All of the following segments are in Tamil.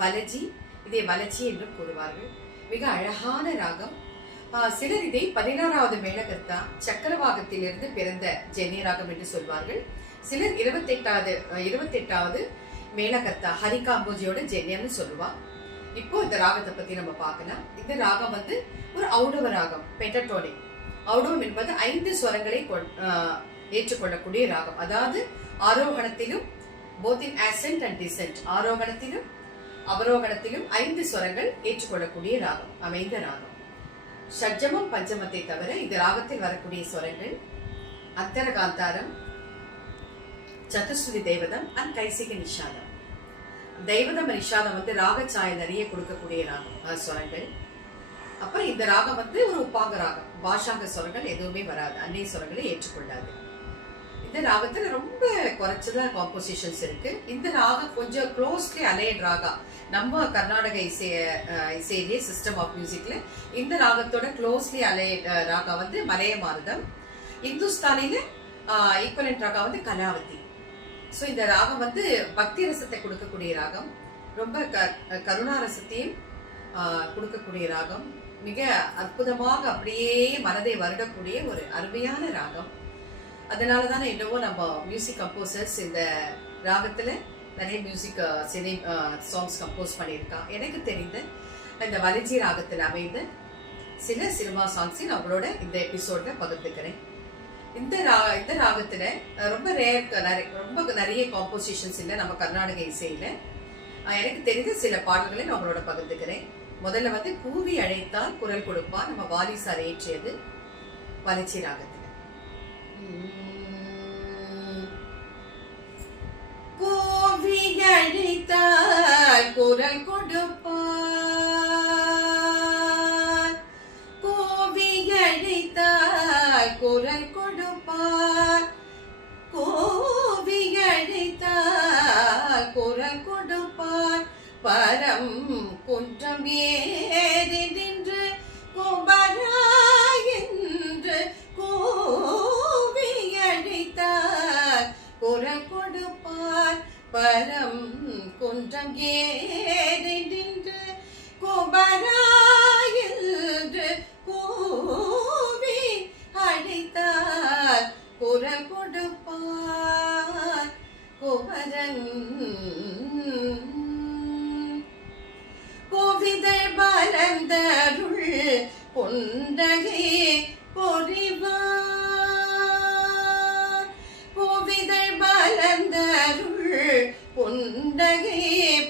வலஜி, இதை வலச்சி என்றும் கூறுவார்கள். மிக அழகான ராகம். சிலர் இதை 16வது மேளகர்த்தா சக்கரவாகத்திலிருந்து பிறந்த ஜென்ய ராகம் என்று சொல்வார்கள். சிலர் 28வது மேளகர்த்தா ஹரிகாம்போஜியோட ஜென்யன்னு சொல்லுவா. இப்போ இந்த ராகத்தை பத்தி நம்ம பார்க்கலாம். இந்த ராகம் ஒரு ஔடவ ராகம், பென்டடோனிக். ஔடவம் என்பது 5 ஸ்வரங்களை ஏற்றுக்கொள்ளக்கூடிய ராகம். அதாவது ஆரோகணத்திலும் both in ascent and descent, ஆரோகணத்திலும் அவரோகணத்திலும் 5 ஸ்வரங்கள் ஏற்றுக்கொள்ளக்கூடிய ராகம், அமைந்த ராகம். ஷட்ஜமம் பஞ்சமத்தை தவிர இந்த ராகத்தில் வரக்கூடிய ஸ்வரங்கள் அந்தரகாந்தாரம், சதுஸ்ருதி தேவதம் அண்ட் கைசிக நிஷாதம். தெய்வதம் நிஷாதம் ராகச்சாயல் நிறைய கொடுக்கக்கூடிய ராகம் ஸ்வரங்கள். அப்புறம் இந்த ராகம் ஒரு உப்பாங்க ராகம், பாஷாங்க ஸ்வரங்கள் எதுவுமே வராது, அன்னைய ஸ்வரங்களை ஏற்றுக்கொள்ளாது. இந்த ராகத்துல ரொம்ப குறைச்சதான் காம்போசிஷன்ஸ் இருக்கு. இந்த ராகம் கொஞ்சம் க்ளோஸ்லி அலையட் ராகா. நம்ம கர்நாடக இசையிலே சிஸ்டம் ஆஃப் மியூசிக்ல இந்த ராகத்தோட க்ளோஸ்லி அலையட் ராகா மலைய மாருதம். இந்துஸ்தானில ஈக்குவலன்ட் ராகா கலாவதி. ஸோ இந்த ராகம் பக்தி ரசத்தை கொடுக்கக்கூடிய ராகம், ரொம்ப கருணா ரசத்தையும் கொடுக்கக்கூடிய ராகம். மிக அற்புதமாக அப்படியே மனதை வருடக்கூடிய ஒரு அருமையான ராகம். அதனாலதானே என்னவோ நம்ம மியூசிக் கம்போசர்ஸ் இந்த ராகத்துல நிறைய மியூசிக் சாங்ஸ் கம்போஸ் பண்ணியிருக்கா. எனக்கு தெரிந்த இந்த வலஜி ராகத்தில் அமைந்த சில சினிமா சாங்ஸை நான் உங்களோட இந்த எபிசோட்ல பகிர்ந்துக்கிறேன். இந்த ராகத்துல ரொம்ப நிறைய காம்போசிஷன்ஸ் இல்லை நம்ம கர்நாடக இசையில. எனக்கு தெரிந்த சில பாடல்களை நான் உங்களோட பகிர்ந்துக்கிறேன். முதல்ல கூவி அழைத்தால் குரல் கொடுப்பா, நம்ம வாலி சார் ஏற்றியது வலச்சி ராகத்துல. கூவி அழைத்தால் குரல் கொடுப்பார், கூவி அழைத்தால் குரல் கொடுப்பார், கூவி அழைத்தால் குரல் கொடுப்பார். பரம் குன்றம் ஏறி நின்று குமராய் என்று கூவி அழைத்தார் குரல் கொடுப்பார். பரம் குன்றம் ஏறி நின்று குமராய் என்று கூவி அழைத்தார் குரல் கொடுப்பார். குமரன் கோவிதழ் மலர்ந்தருள் பொண்டகை பொறிவார், கோவிதழ் மலர்ந்தருள் பொண்டகை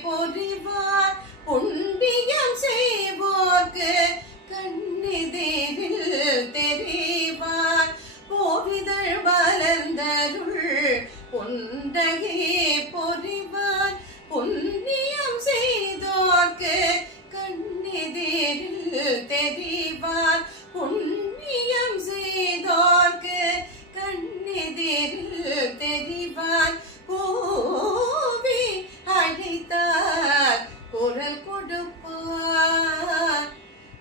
பொறிவார். புண்ணியம் செய்வோர்க்கு கண்ணெதிரில் தெரிவார். கோவிதழ் மலர்ந்தருள் பொண்டகை பொறிவார். புண்ணியம் செய்தோர்க்கு கண்ணெதிரில் தெரிவார். புண்ணியம் செய்தோர்க்கு கண்ணெதிரில் தெரிவார். கூவி அழைத்தார் குரல் கொடுப்பார்.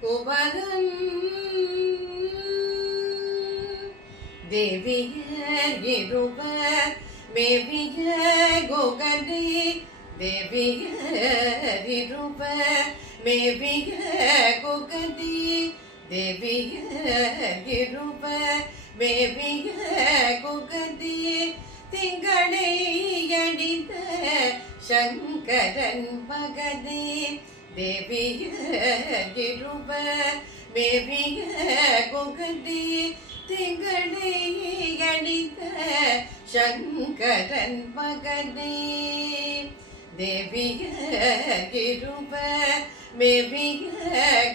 குமரன் தேவியர் இருவர் மேவிய குகனே, தேவியர் இருவர் மேவிய குகனே, தேவியர் இருவர் மேவிய குகனே. திங்களை அணிந்த சங்கரன் மகனே, தேவியர் இருவர் மேவிய குகனே. திங்களை அணிந்த சங்கரன் மகனே, தேவியர் இருவர் மேவிய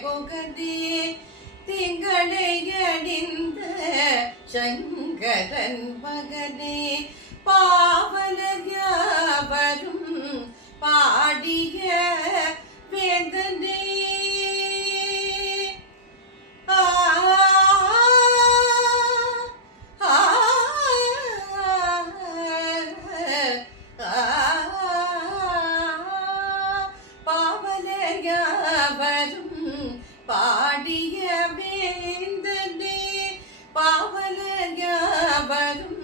குகனே. திங்களை அணிந்த சங்கரன் மகனே. பாவலர் யாவரும் பாடிய வேந்தனே, பாவலர் யாவரும் பாடிய வேந்தனே, பாவலர் யாவரும்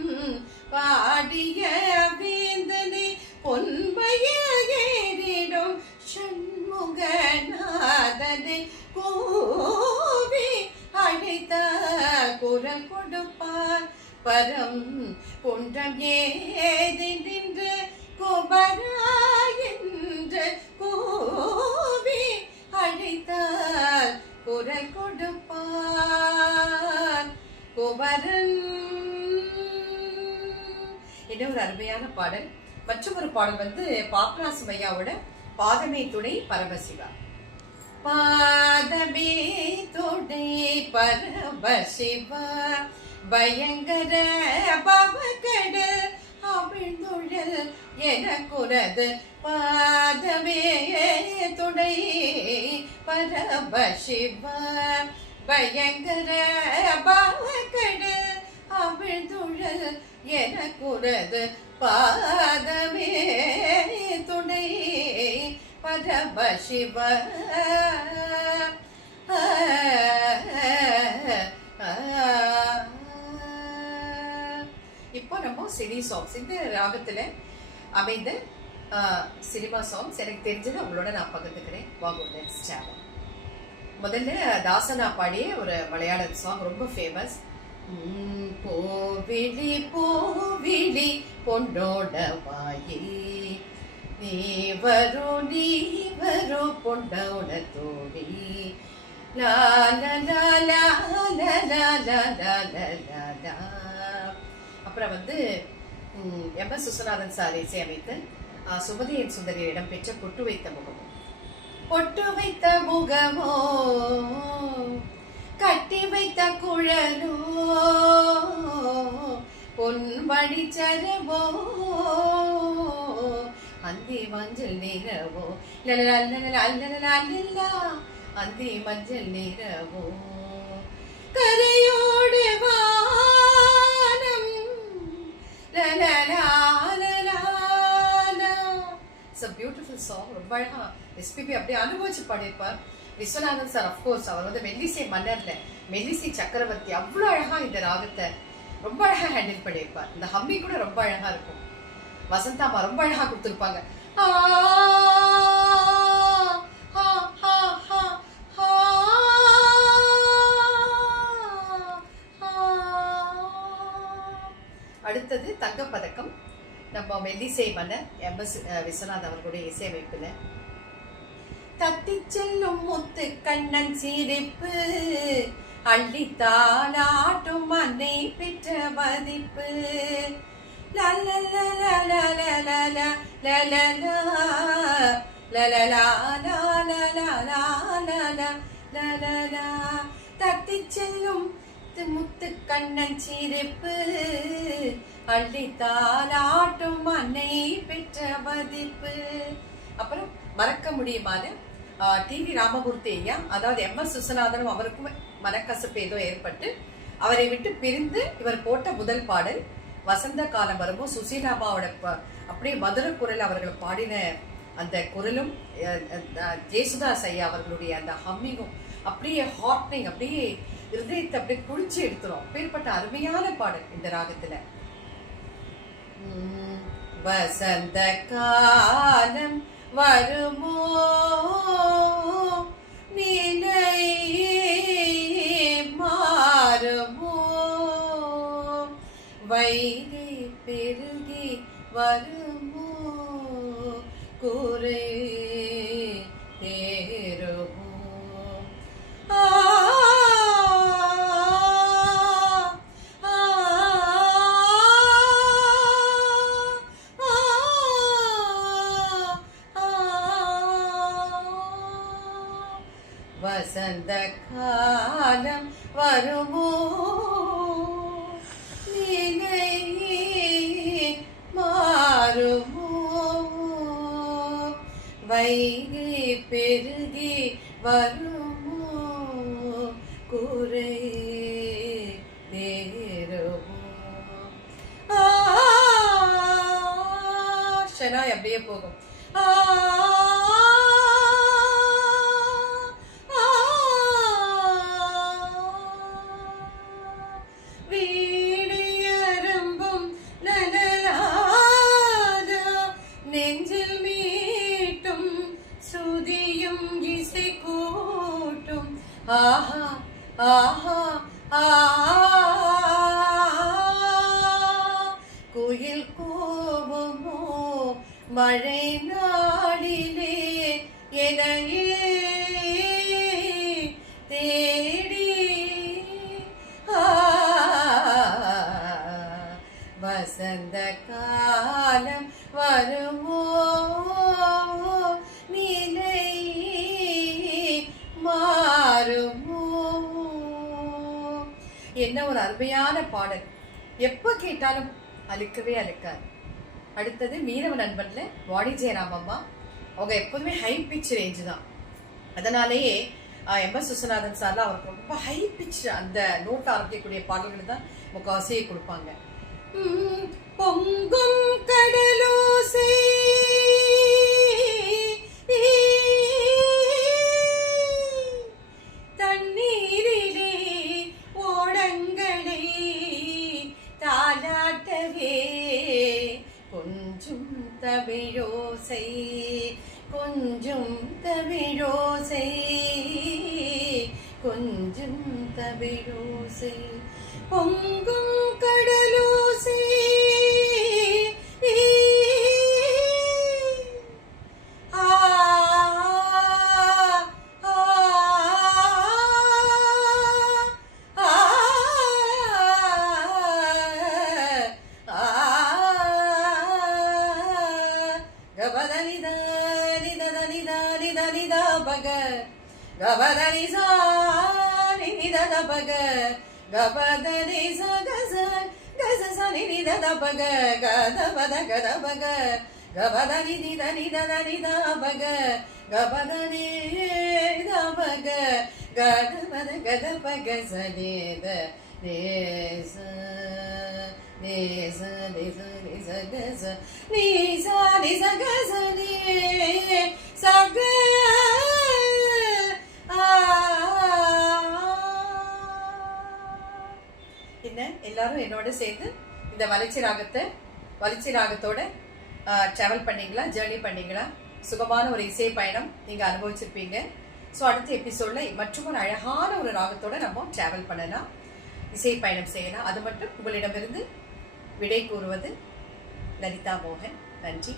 இன்னும் ஒரு அருமையான பாடல். மற்றும் ஒரு பாடல் வந்து பாபநாசம் ஐயாவோட பாதமே துணை பரமசிவா. பாதமே துணை பரமசிவா பயங்கர பவகடல் அமிழ்ந்துழல் எனக்குனது பாதமே துணை பரமசிவா பயங்கர பவகடல் அமிழ்ந்துழல் எனக்குனது பாதமே துணை பரமசிவ. இப்போ நம்ம சினி சாங்ஸ், இந்த ராகத்துல அமைந்த சினிமா சாங்ஸ் எனக்கு தெரிஞ்சது உங்களோட நான் பகிர்ந்துக்கிறேன். வாங்க நெக்ஸ்ட் சேனல். முதல்ல தாசனா பாடிய ஒரு மலையாள சாங், ரொம்ப ஃபேமஸ். போவிழி போவிழி பொன்னோட வாயி நீ வரு பொன்னோட தோழி லா லா லா லா லா லா லா லா லா. அப்புறம் வந்து எம்.எஸ். விஸ்வநாதன் சார் இசையமைத்து சுமதி என் சுந்தரி இடம்பெற்ற பொட்டு வைத்த முகமோ. பொட்டு வைத்த முகமோ கட்டி வைத்த குழலோ பொன்வடி சரவோ அந்தி மஞ்சள் நிறவோ அல்லா அந்தி மஞ்சள் நிறவோ கரையோடு வானம் இட்ஸ் a beautiful song. ரொம்ப அழகா எஸ்பிபி அப்படியே அனுபவிச்சு பாடியிருப்பார். விஸ்வநாதன் சார் அஃப்கோர்ஸ் அவர் வந்து மெல்லிசை மன்னர்ல மெல்லிசை சக்கரவர்த்தி. அவ்வளோ அழகா இந்த ராகத்தை ரொம்ப அழகா ஹேண்டில் பண்ணியிருப்பார். இந்த ஹம்மி கூட ரொம்ப அழகா இருக்கும். வசந்தாமா ரொம்ப அழகா கொடுத்துருப்பாங்க. அடுத்தது தங்கப்பதக்கம், நம்ம மெல்லிசை மன்னர் எம்.எஸ். விஸ்வநாத் அவர்களுடைய இசையமைப்புல. தத்தி செல்லும் முத்து கண்ணன் சிரிப்பு அள்ளித்தாலாட்டும் அன்னை பெற்ற மதிப்பு தத்தி செல்லும் முத்து கண்ணன் சிரிப்பு அள்ளித்தாலாட்டும் அன்னை பெற்ற மதிப்பு. அப்புறம் மறக்க முடியுமான டி.வி. ராமமூர்த்தி ஐயா, அதாவது எம்.எஸ். விஸ்வநாதனும் அவருக்கும் மனக்கசப்பு ஏதோ ஏற்பட்டு அவரை விட்டு பிரிந்து இவர் போட்ட முதல் பாடல் வசந்த காலம் வரும்போது சுசீலாமாவோட அப்படியே மதுர குரல் அவர்கள் பாடின அந்த குரலும் ஜேசுதாஸ் ஐயா அவர்களுடைய அந்த ஹம்மிங்கும் அப்படியே ஹார்ட்னிங், அப்படியே இருதயத்தை அப்படியே குளிச்சு எடுத்துரும். அப்பேற்பட்ட அருமையான பாடல் இந்த ராகத்துல. வசந்த காலம் வருமோ நிலை மாறுமோ வைகை பெருகி வருமோ குறை தேருமோ வசந்த காலம் வருமோ நிலை மாறுமோ வைகை பெருகி வருமோ குறை நேருமோ. ஷனாய் அப்படியே போகும். நெஞ்சில் மீட்டும் ஸ்ருதியும் இசை கூட்டும் ஆஹா ஆஹா குயில் கூவுமோ மழை நாளிலே எனையே தேடி வசந்த காலம் வருமோ நிலை மாறுமோ. என்ன ஒரு அருமையான பாடல், எப்ப கேட்டாலும் அழுக்கவே அழுக்காது. அடுத்தது மீனவ நண்பன்ல வாணி ஜெயராம் அம்மா, அவங்க எப்போதுமே ஹை பிச் ரேஞ்சு தான். அதனாலேயே எம்.எஸ். விஸ்வநாதன் சார்ல அவருக்கு ரொம்ப ஹை பிச் அந்த நோட் ஆரம்பிக்கக்கூடிய பாடல்கள் தான் முக்காவாசியை கொடுப்பாங்க. பொங்கும் கடலோசை தண்ணீரிலே ஓடங்களை தாலாட்டவே கொஞ்சம் தமிழோசை கொஞ்சம் தமிழோசை கொஞ்சம் தமிழோசை பொங்கும் கடலோசை கபதனி சாணி நிதத பக கபதனி சகச கச நிதி தத பக கதபத கதபக கபதனி நித நிதத நித பக கபதனி தபக கதபத கதபக சதேத தேச தேச தேச தேச கச நிச நிச கச நே சக. என்ன எல்லாரும் என்னோட சேர்ந்து இந்த வளர்ச்சி ராகத்தோட டிராவல் பண்ணீங்களா, ஜேர்னி பண்ணீங்களா? சுகமான ஒரு இசை பயணம் நீங்க அனுபவிச்சிருப்பீங்க. ஸோ அடுத்த எபிசோட்ல மற்றும் ஒரு அழகான ஒரு ராகத்தோட நம்ம டிராவல் பண்ணலாம், இசை பயணம் செய்யலாம். அது மட்டும் உங்களிடமிருந்து விடை கூறுவது லலிதா மோகன். நன்றி.